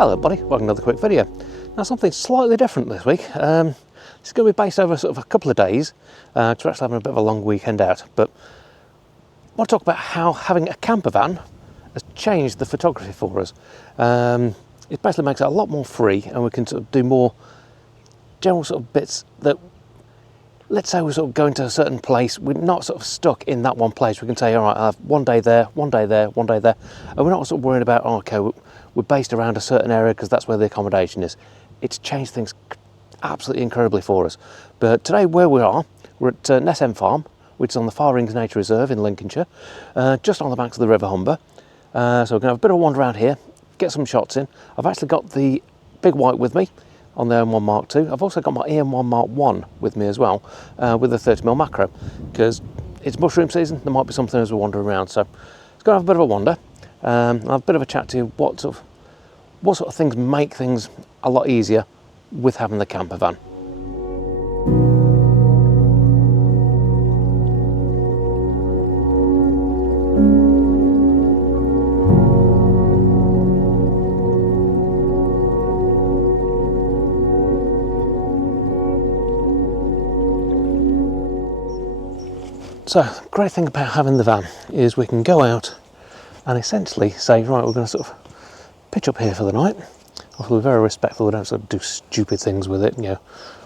Hello buddy, welcome to another quick video. Now something slightly different this week. It's going to be based over sort of a couple of days, because we're actually having a bit of a long weekend out, but I want to talk about how having a camper van has changed the photography for us. It basically makes it a lot more free, and we can sort of do more general sort of bits that, let's say we're sort of going to a certain place, we're not sort of stuck in that one place. We can say, all right, I have one day there, one day there, one day there, and we're not sort of worried about, oh, okay, we're based around a certain area because that's where the accommodation is. It's changed things absolutely incredibly for us. But today where we are, we're at Ness End Farm, which is on the Far Rings Nature Reserve in Lincolnshire, just on the banks of the River Humber. So we're going to have a bit of a wander around here, get some shots in. I've actually got the big white with me on the M1 Mark II. I've also got my EM1 Mark I with me as well, with a 30mm macro, because it's mushroom season. There might be something as we wander around. So let's go have a bit of a wander. I'll have a bit of a chat to you what sort of things make things a lot easier with having the camper van. So the great thing about having the van is we can go out and essentially say, right, we're going to sort of pitch up here for the night. We're very respectful, we don't sort of do stupid things with it, you know,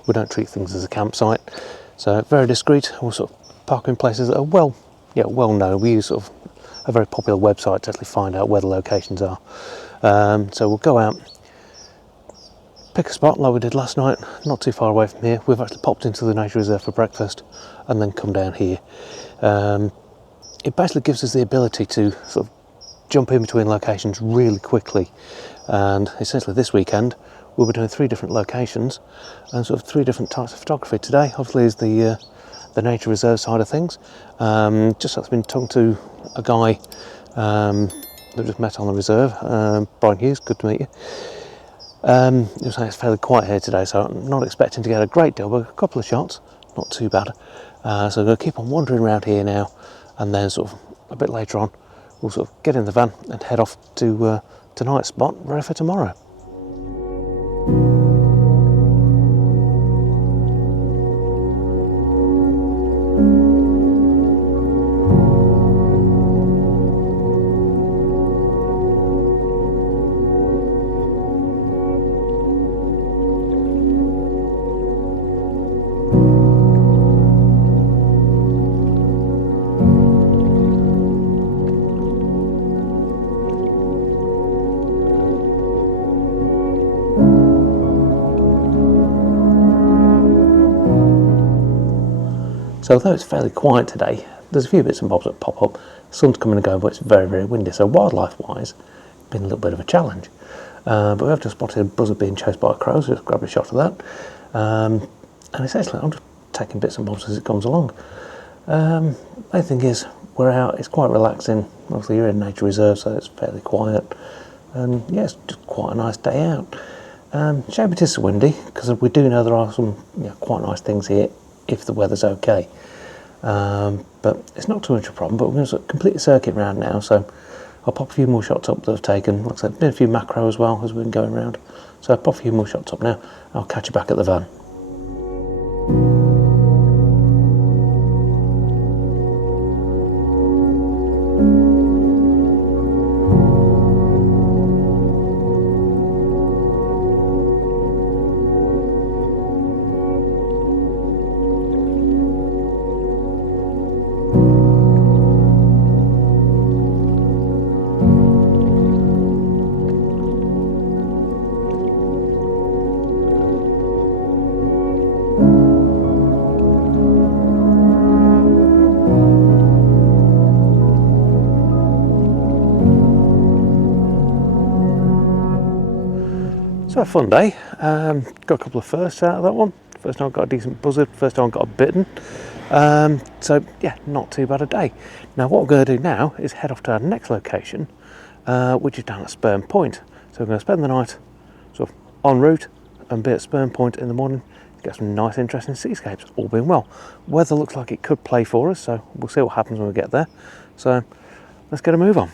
we don't treat things as a campsite. So very discreet, we'll sort of park in places that are well known. We use sort of a very popular website to actually find out where the locations are. So we'll go out, pick a spot like we did last night, not too far away from here. We've actually popped into the nature reserve for breakfast and then come down here. It basically gives us the ability to sort of jump in between locations really quickly, and essentially this weekend we'll be doing 3 different locations and sort of 3 different types of photography. Today obviously is the nature reserve side of things. Just I've been talking to a guy that we just met on the reserve, Brian Hughes, good to meet you. He was saying it's fairly quiet here today, so I'm not expecting to get a great deal, but a couple of shots, not too bad. So I'm going to keep on wandering around here now, and then sort of a bit later on we'll sort of get in the van and head off to tonight's spot, ready for tomorrow. So although it's fairly quiet today, there's a few bits and bobs that pop up. Sun's coming and going, but it's very, very windy. So wildlife-wise, it's been a little bit of a challenge. But we have just spotted a buzzard being chased by a crow, so just grab a shot of that. And essentially, I'm just taking bits and bobs as it comes along. The main thing is, we're out, it's quite relaxing. Obviously, you're in nature reserve, so it's fairly quiet. And yeah, it's just quite a nice day out. Shame it is so windy, because we do know there are some quite nice things here, if the weather's okay. But it's not too much of a problem. But we're going to sort of complete the circuit round now, so I'll pop a few more shots up that I've taken. Like I said, did a few macro as well as we've been going around, so I'll pop a few more shots up now. I'll catch you back at the van. So a fun day. Got a couple of firsts out of that one. First time I got a decent buzzard, first time I got a bitten. So yeah, not too bad a day. Now what we're going to do now is head off to our next location, which is down at Sperm Point. So we're going to spend the night sort of en route and be at Sperm Point in the morning to get some nice interesting seascapes, all being well. Weather looks like it could play for us, so we'll see what happens when we get there. So let's get a move on.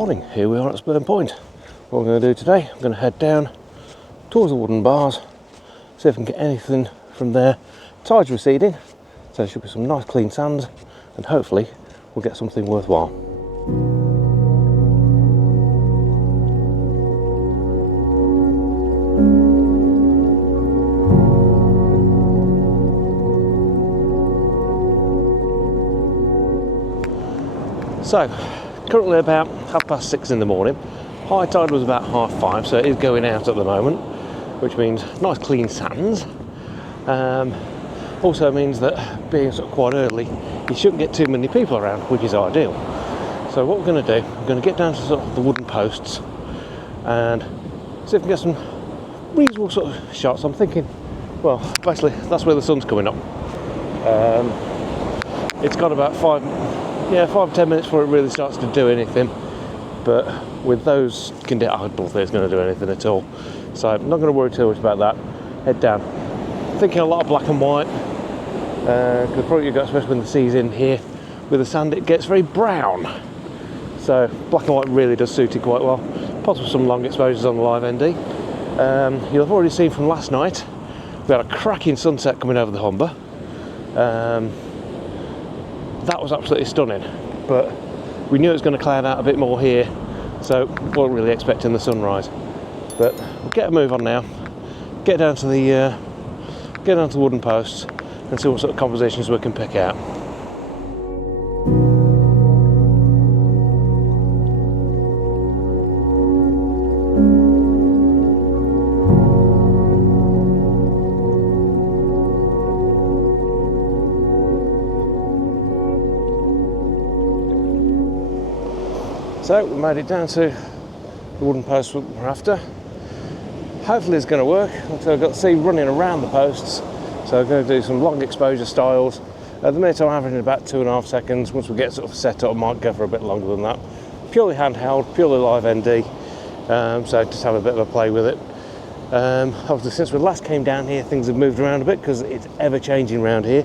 morning, here we are at Spurn Point. What we're going to do today, I'm going to head down towards the wooden bars, see if I can get anything from there. Tide's receding, so there should be some nice clean sands, and hopefully we'll get something worthwhile. So, currently about 6:30 in the morning. High tide was about 5:30, so it is going out at the moment, which means nice clean sands. Also means that being sort of quite early, you shouldn't get too many people around, which is ideal. So what we're going to do, we're going to get down to sort of the wooden posts and see if we can get some reasonable sort of shots. I'm thinking, well, basically that's where the sun's coming up. It's got about 5 to 10 minutes before it really starts to do anything, but with those conditions, I don't think it's going to do anything at all, so I'm not going to worry too much about that. Head down. Thinking a lot of black and white, because probably you've got, especially when the sea's in here, with the sand it gets very brown, so black and white really does suit it quite well. Possibly some long exposures on the live ND. You'll have already seen from last night, we had a cracking sunset coming over the Humber. That was absolutely stunning, but we knew it was going to cloud out a bit more here, so weren't really expecting the sunrise. But we'll get a move on now, get down to the wooden posts and see what sort of compositions we can pick out. So we made it down to the wooden post we're after. Hopefully it's going to work. So I've got the sea running around the posts, so I'm going to do some long exposure styles. At the minute I'm averaging about 2.5 seconds. Once we get sort of set up, I might go for a bit longer than that. Purely handheld, purely live ND, so just have a bit of a play with it. Obviously since we last came down here, things have moved around a bit because it's ever changing around here.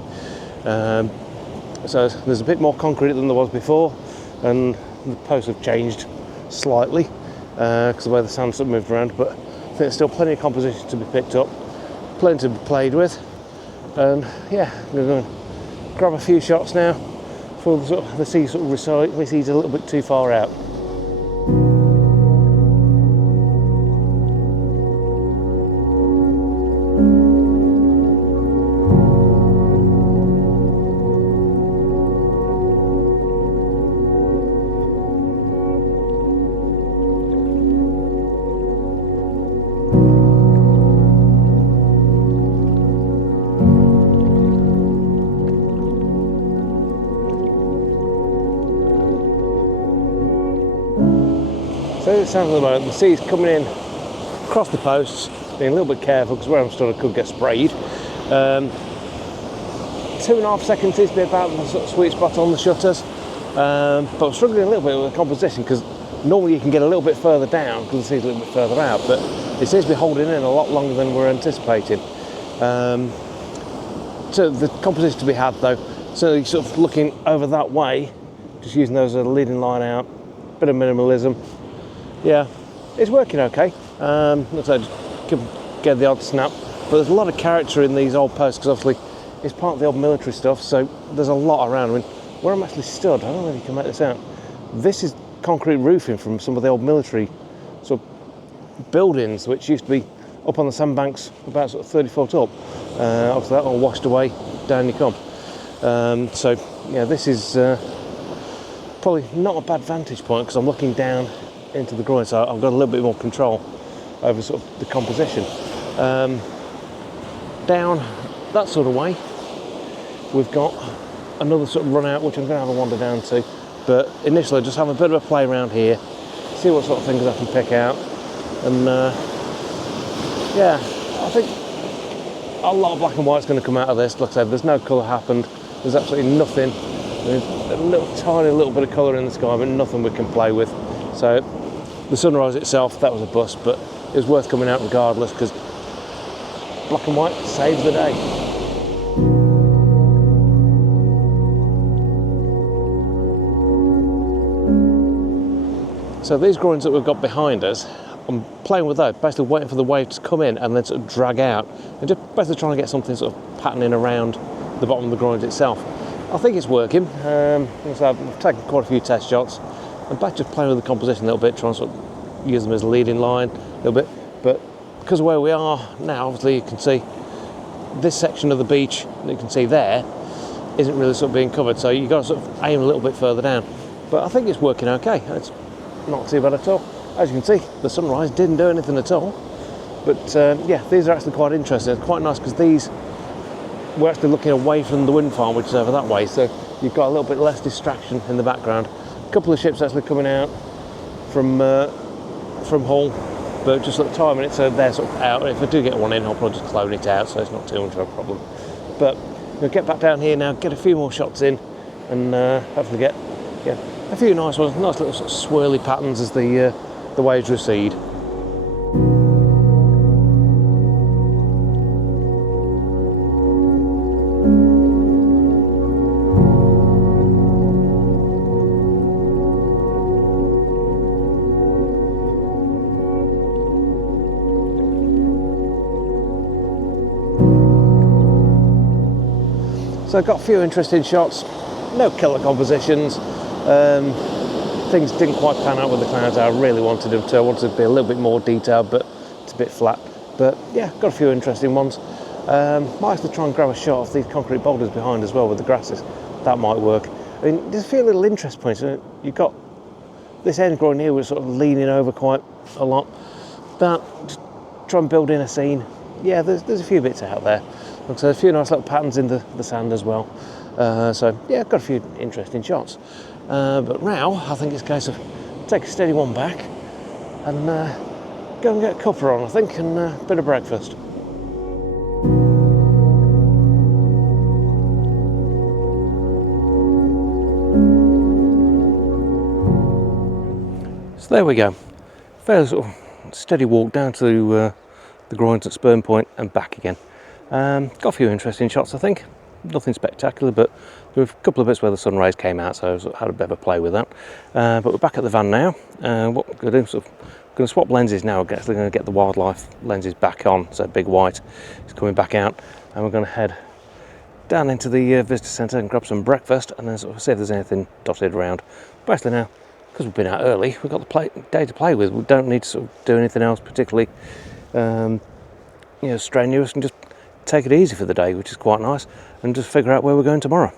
So there's a bit more concrete than there was before, and the posts have changed slightly because of the way the sand's sort of moved around, but I think there's still plenty of composition to be picked up, plenty to be played with, and yeah, we're going to grab a few shots now before the sea sort of recedes a little bit too far out. So as it stands at the moment, the sea's coming in across the posts, being a little bit careful because where I'm stood I could get sprayed. 2.5 seconds seems to be about the sort of sweet spot on the shutters, but I'm struggling a little bit with the composition because normally you can get a little bit further down because the sea's a little bit further out, but it seems to be holding in a lot longer than we're anticipating. So the composition to be had though, so you're sort of looking over that way, just using those as a leading line out, bit of minimalism. Yeah, it's working okay. Let's say just get the odd snap, but there's a lot of character in these old posts because obviously it's part of the old military stuff, so there's a lot around. I mean, where I'm actually stood, I don't know if you can make this out. This is concrete roofing from some of the old military sort of buildings, which used to be up on the sandbanks about sort of 30 foot up. Obviously that all washed away, down you come. So yeah, this is probably not a bad vantage point because I'm looking down into the groin, so I've got a little bit more control over sort of the composition. Down that sort of way, we've got another sort of run out which I'm going to have a wander down to, but initially just have a bit of a play around here, see what sort of things I can pick out, and yeah, I think a lot of black and white's going to come out of this. Like I said, there's no colour happened, there's absolutely nothing. There's a tiny little bit of colour in the sky, but nothing we can play with. So the sunrise itself, that was a bust, but it was worth coming out regardless because black and white saves the day. So these groins that we've got behind us, I'm playing with those, basically waiting for the wave to come in and then sort of drag out, and just basically trying to get something sort of patterning around the bottom of the groins itself. I think it's working. So I've taken quite a few test shots. I'm back just playing with the composition a little bit, trying to sort of use them as a leading line a little bit. But because of where we are now, obviously you can see this section of the beach that you can see there isn't really sort of being covered, so you've got to sort of aim a little bit further down. But I think it's working okay. It's not too bad at all. As you can see, the sunrise didn't do anything at all. But yeah, these are actually quite interesting. It's quite nice because these, we're actually looking away from the wind farm, which is over that way, so you've got a little bit less distraction in the background. A couple of ships actually coming out from Hull, but just at the time, and it's they're sort of out. If I do get one in, I'll probably just clone it out, so it's not too much of a problem. But we'll get back down here now, get a few more shots in, and hopefully get a few nice ones, nice little sort of swirly patterns as the waves recede. So I've got a few interesting shots, no killer compositions. Things didn't quite pan out with the clouds I really wanted them to. I wanted to be a little bit more detailed, but it's a bit flat. But yeah, got a few interesting ones. Might actually try and grab a shot of these concrete boulders behind as well with the grasses. That might work. I mean, there's a few little interest points. You've got this end groin here, was sort of leaning over quite a lot. That, just try and build in a scene. Yeah, there's a few bits out there. So a few nice little patterns in the sand as well. So yeah, got a few interesting shots. But now I think it's a case of take a steady one back and go and get a cuppa on, I think, and a bit of breakfast. So there we go. Fairly sort of steady walk down to the groins at Spurn Point and back again. Got a few interesting shots, I think. Nothing spectacular, but there were a couple of bits where the sun rays came out, so I had a bit of a play with that. But we're back at the van now. What we're going to do, going to swap lenses now. We're going to get the wildlife lenses back on, so big white is coming back out, and we're going to head down into the visitor centre and grab some breakfast, and then sort of see if there's anything dotted around. Basically now, because we've been out early, we've got the day to play with. We don't need to sort of do anything else particularly strenuous, and just take it easy for the day, which is quite nice, and just figure out where we're going tomorrow.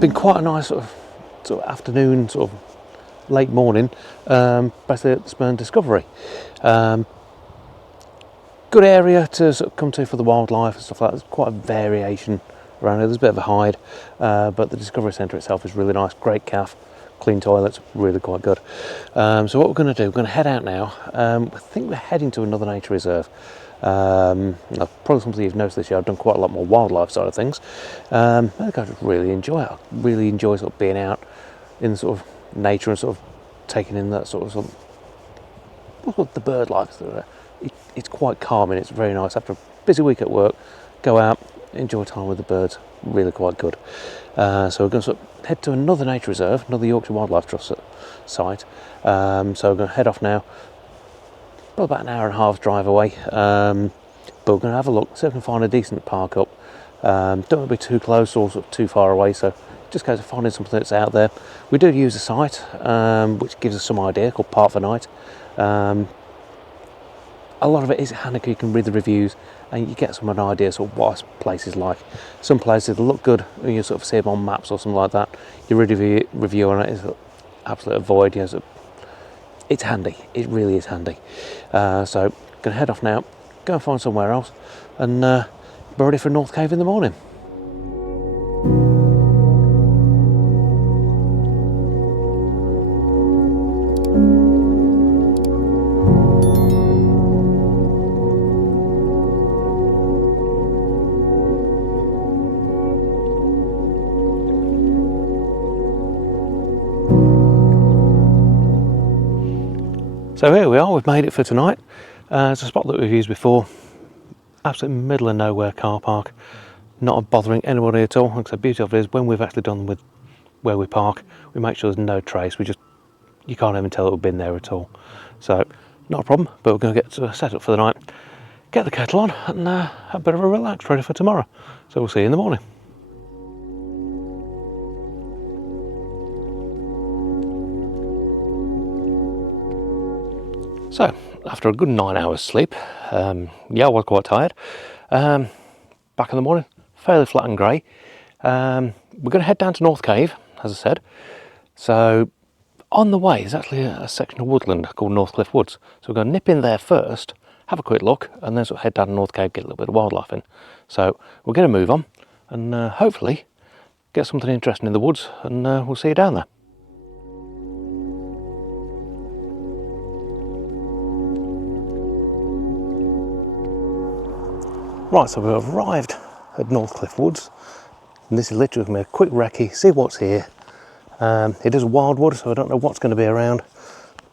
Been quite a nice sort of afternoon, sort of late morning, basically at the Spurn Discovery. Good area to sort of come to for the wildlife and stuff like that. There's quite a variation around here. There's a bit of a hide, but the Discovery Centre itself is really nice. Great cafe, clean toilets, really quite good. So what we're going to do, we're going to head out now. I think we're heading to another nature reserve. Probably something you've noticed this year. I've done quite a lot more wildlife side of things. I think I just really enjoy it. I really enjoy sort of being out in sort of nature and sort of taking in that sort of the bird life. It's quite calming. It's very nice after a busy week at work. Go out, enjoy time with the birds. Really quite good. So we're going to sort of head to another nature reserve, another Yorkshire Wildlife Trust site. So we're going to head off now. Probably about an hour and a half drive away, but we're going to have a look, see if we can find a decent park up. Don't want to be too close or sort of too far away, so just goes to finding something that's out there. We do use a site which gives us some idea, called Park for Night. A lot of it is handy. You can read the reviews and you get some of an idea sort of what a place is like. Some places look good when you sort of see them on maps or something like that. You read a review on it, it's absolute avoid. You know, so it's handy. It really is handy. So gonna head off now, go and find somewhere else, and be ready for North Cave in the morning. So here we are, we've made it for tonight. It's a spot that we've used before. Absolute middle of nowhere car park. Not bothering anybody at all. Like I said, the beauty of it is when we've actually done with where we park, we make sure there's no trace. You can't even tell that we've been there at all. So not a problem, but we're going to get set up for the night, get the kettle on, and have a bit of a relax ready for tomorrow. So we'll see you in the morning. So, after a good 9 hours sleep, yeah, I was quite tired. Back in the morning, fairly flat and grey. We're going to head down to North Cave, as I said. So, on the way is actually a section of woodland called North Cliff Woods. So we're going to nip in there first, have a quick look, and then sort of head down to North Cave, get a little bit of wildlife in. So, we'll get a move on, and hopefully get something interesting in the woods, and we'll see you down there. Right, so we've arrived at North Cliff Woods, and this is literally going to be a quick recce, see what's here. It is a wildwood, so I don't know what's going to be around.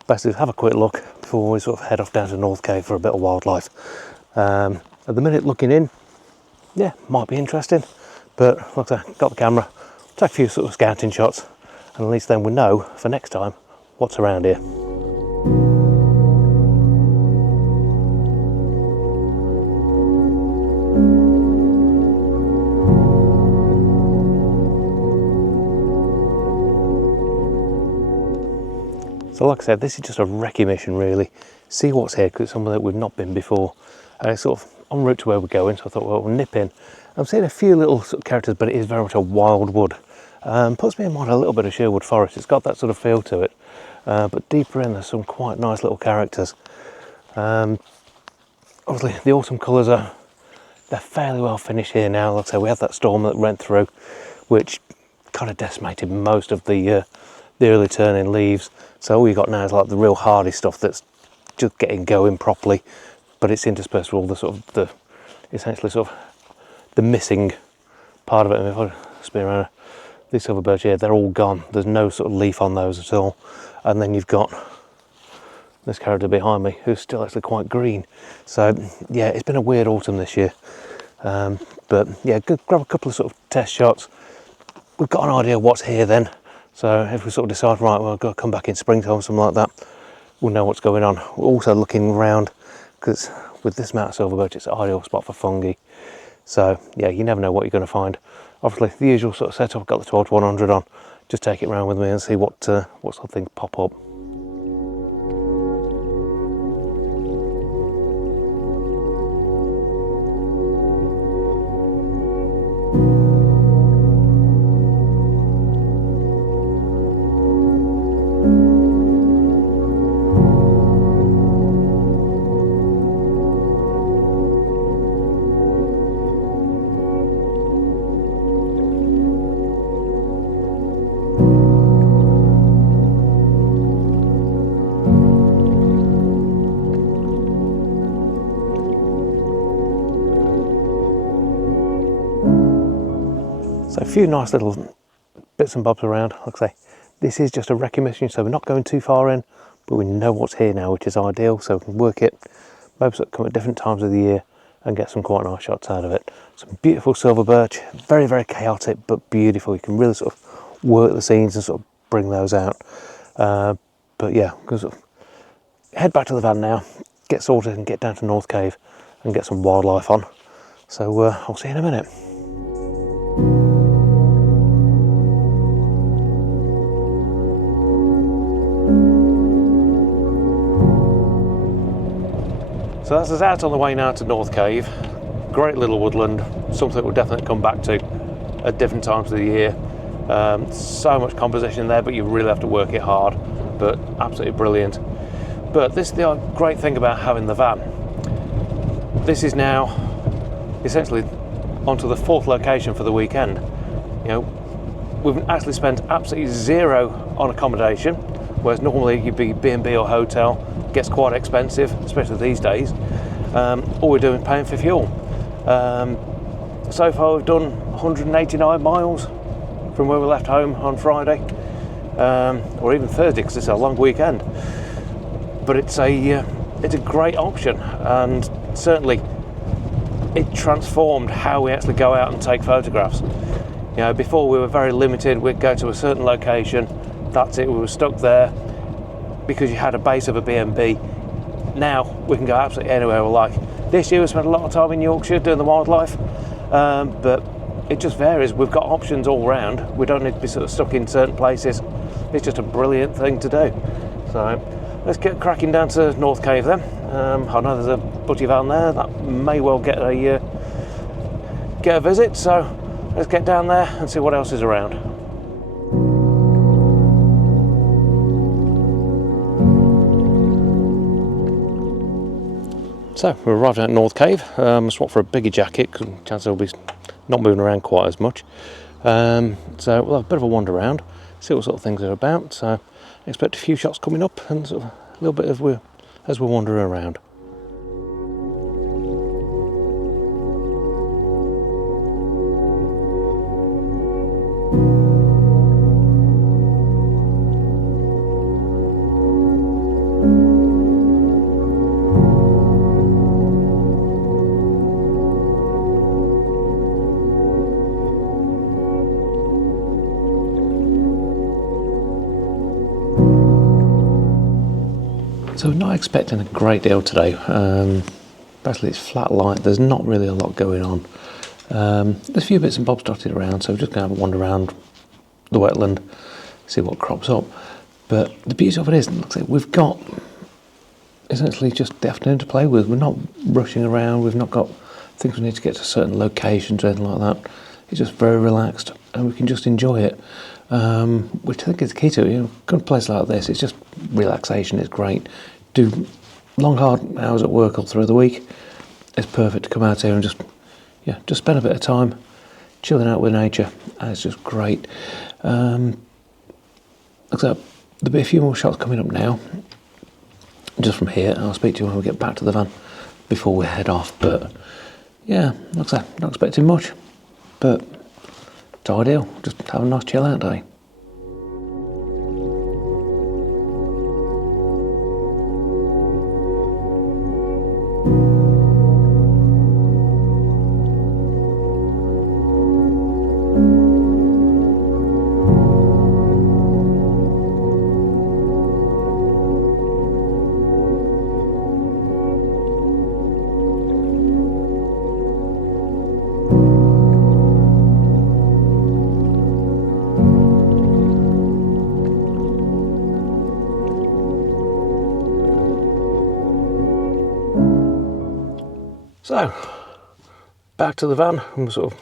Basically, have a quick look before we sort of head off down to North Cave for a bit of wildlife. At the minute, looking in, yeah, might be interesting, but like I said, got the camera, take a few sort of scouting shots, and at least then we know for next time what's around here. So like I said, this is just a recce mission really. See what's here, because it's somewhere that we've not been before. And it's sort of en route to where we're going, so I thought, well, we'll nip in. I'm seeing a few little sort of characters, but it is very much a wild wood. Puts me in mind a little bit of Sherwood Forest. It's got that sort of feel to it. But deeper in, there's some quite nice little characters. Obviously, the autumn colours they're fairly well finished here now. Like I say, we had that storm that went through, which kind of decimated most of the early turning leaves. So all you got now is like the real hardy stuff that's just getting going properly, but it's interspersed with all the sort of essentially sort of the missing part of it. And if I spin around these silver birch here, they're all gone. There's no sort of leaf on those at all. And then you've got this character behind me who's still actually quite green. So yeah, it's been a weird autumn this year. But yeah, grab a couple of sort of test shots. We've got an idea of what's here then. So if we sort of decide, right, well, I've got to come back in springtime, something like that, we'll know what's going on. We're also looking around, because with this amount of silver birch, it's an ideal spot for fungi. So yeah, you never know what you're going to find. Obviously, the usual sort of setup, I've got the 12-100 on. Just take it around with me and see what sort of things pop up. So a few nice little bits and bobs around. Like I say, this is just a recce mission, so we're not going too far in, but we know what's here now, which is ideal, so we can work it, maybe sort of come at different times of the year and get some quite nice shots out of it. Some beautiful silver birch, very, very chaotic, but beautiful. You can really sort of work the scenes and sort of bring those out. But yeah, I'm going to sort of head back to the van now, get sorted and get down to North Cave and get some wildlife on. So I'll see you in a minute. So that's us out on the way now to North Cave. Great little woodland, something we'll definitely come back to at different times of the year. So much composition there, but you really have to work it hard, but absolutely brilliant. But this is the great thing about having the van. This is now essentially onto the 4th location for the weekend. You know, we've actually spent absolutely zero on accommodation, whereas normally you'd be B&B or hotel. Gets quite expensive, especially these days. All we're doing is paying for fuel. So far we've done 189 miles from where we left home on Friday, or even Thursday, because it's a long weekend. But it's a great option, and certainly it transformed how we actually go out and take photographs. You know, before we were very limited. We'd go to a certain location, that's it, we were stuck there because you had a base of a B&B. Now we can go absolutely anywhere we like. This year we spent a lot of time in Yorkshire doing the wildlife, but it just varies. We've got options all round. We don't need to be sort of stuck in certain places. It's just a brilliant thing to do. So let's get cracking down to North Cave then. I know there's a butty van there that may well get a visit, so let's get down there and see what else is around. So we're arriving at North Cave. Swap for a bigger jacket because chances will be not moving around quite as much. So we'll have a bit of a wander around, see what sort of things are about. So expect a few shots coming up and sort of a little bit as we're wandering around. So we're not expecting a great deal today. Basically it's flat light, there's not really a lot going on. There's a few bits and bobs dotted around, so we're just going to have a wander around the wetland, see what crops up. But the beauty of it is, like I say, we've got essentially just the afternoon to play with. We're not rushing around, we've not got things we need to get to certain locations or anything like that. It's just very relaxed and we can just enjoy it. Which I think is the key to it. You know, good place like this, it's just relaxation, it's great. Do long hard hours at work all through the week, it's perfect to come out here and just spend a bit of time chilling out with nature, and it's just great. Looks like there'll be a few more shots coming up now just from here, and I'll speak to you when we get back to the van before we head off. But yeah, looks like not expecting much, but it's ideal. Just have a nice chill out day. So, back to the van, and we're sort of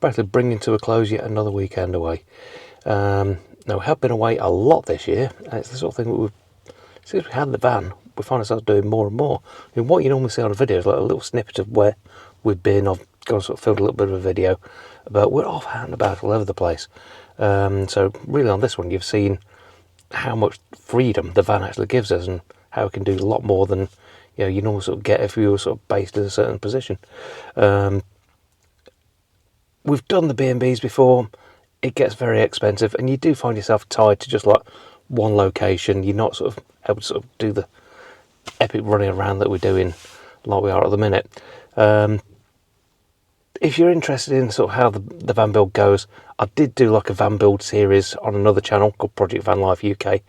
basically bringing to a close yet another weekend away. Now, we have been away a lot this year, and it's the sort of thing that since we had the van, we find ourselves doing more and more. I mean, what you normally see on a video is like a little snippet of where we've been. I've gone sort of filmed a little bit of a video, but we're off out and about all over the place. So really on this one, you've seen how much freedom the van actually gives us and how it can do a lot more than you normally sort of get if you were sort of based in a certain position. We've done the B&Bs before. It gets very expensive, and you do find yourself tied to just like one location. You're not sort of able to sort of do the epic running around that we're doing like we are at the minute. If you're interested in sort of how the van build goes, I did do like a van build series on another channel called Project Van Life UK.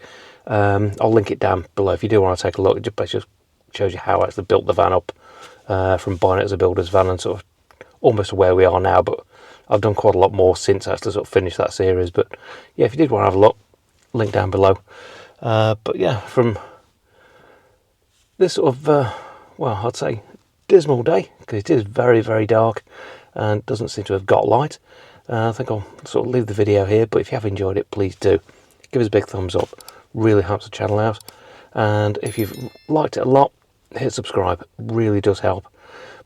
I'll link it down below if you do want to take a look. It just basically shows you how I actually built the van up from buying it as a builder's van and sort of almost where we are now, but I've done quite a lot more since I actually sort of finished that series. But yeah, if you did want to have a look, link down below. But yeah, from this sort of well, I'd say dismal day, because it is very, very dark and doesn't seem to have got light. I think I'll sort of leave the video here, but if you have enjoyed it, please do give us a big thumbs up. Really helps the channel out. And if you've liked it a lot, hit subscribe. Really does help.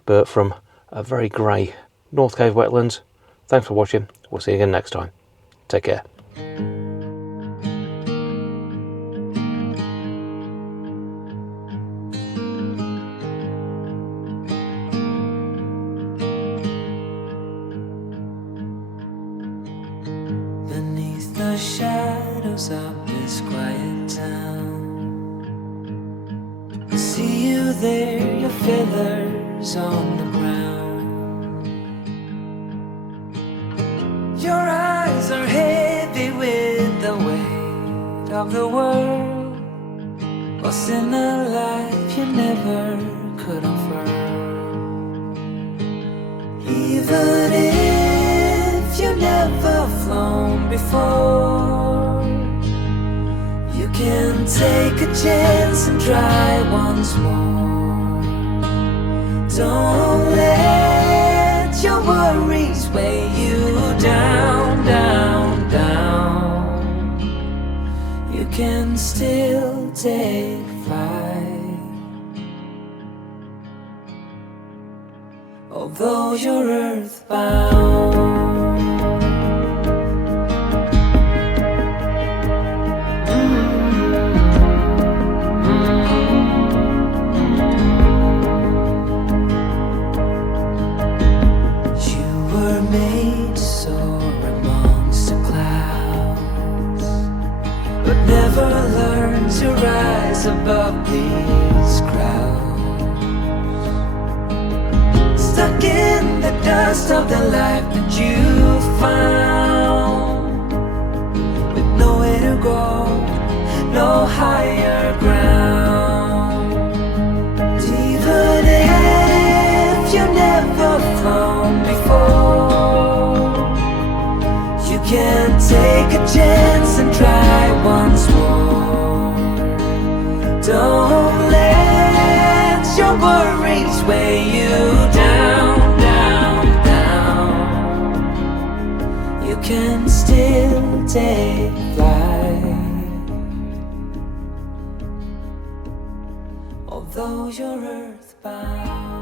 But from a very grey North Cave wetlands, thanks for watching. We'll see you again next time. Take care. Beneath the shadows of this quiet town, I see you there, your feathers on the ground. Your eyes are heavy with the weight of the world, what's in a life you never could offer. Even if you never flown before, you can take a chance and try once more. Don't let your worries weigh you down, down, down. You can still take flight, although you're earthbound. Never learn to rise above these crowds, stuck in the dust of the life that you found, with nowhere to go, no higher ground. Even if you never flown before, you can take a chance and try once more. Don't let your worries weigh you down, down, down. You can still take flight, although you're earthbound.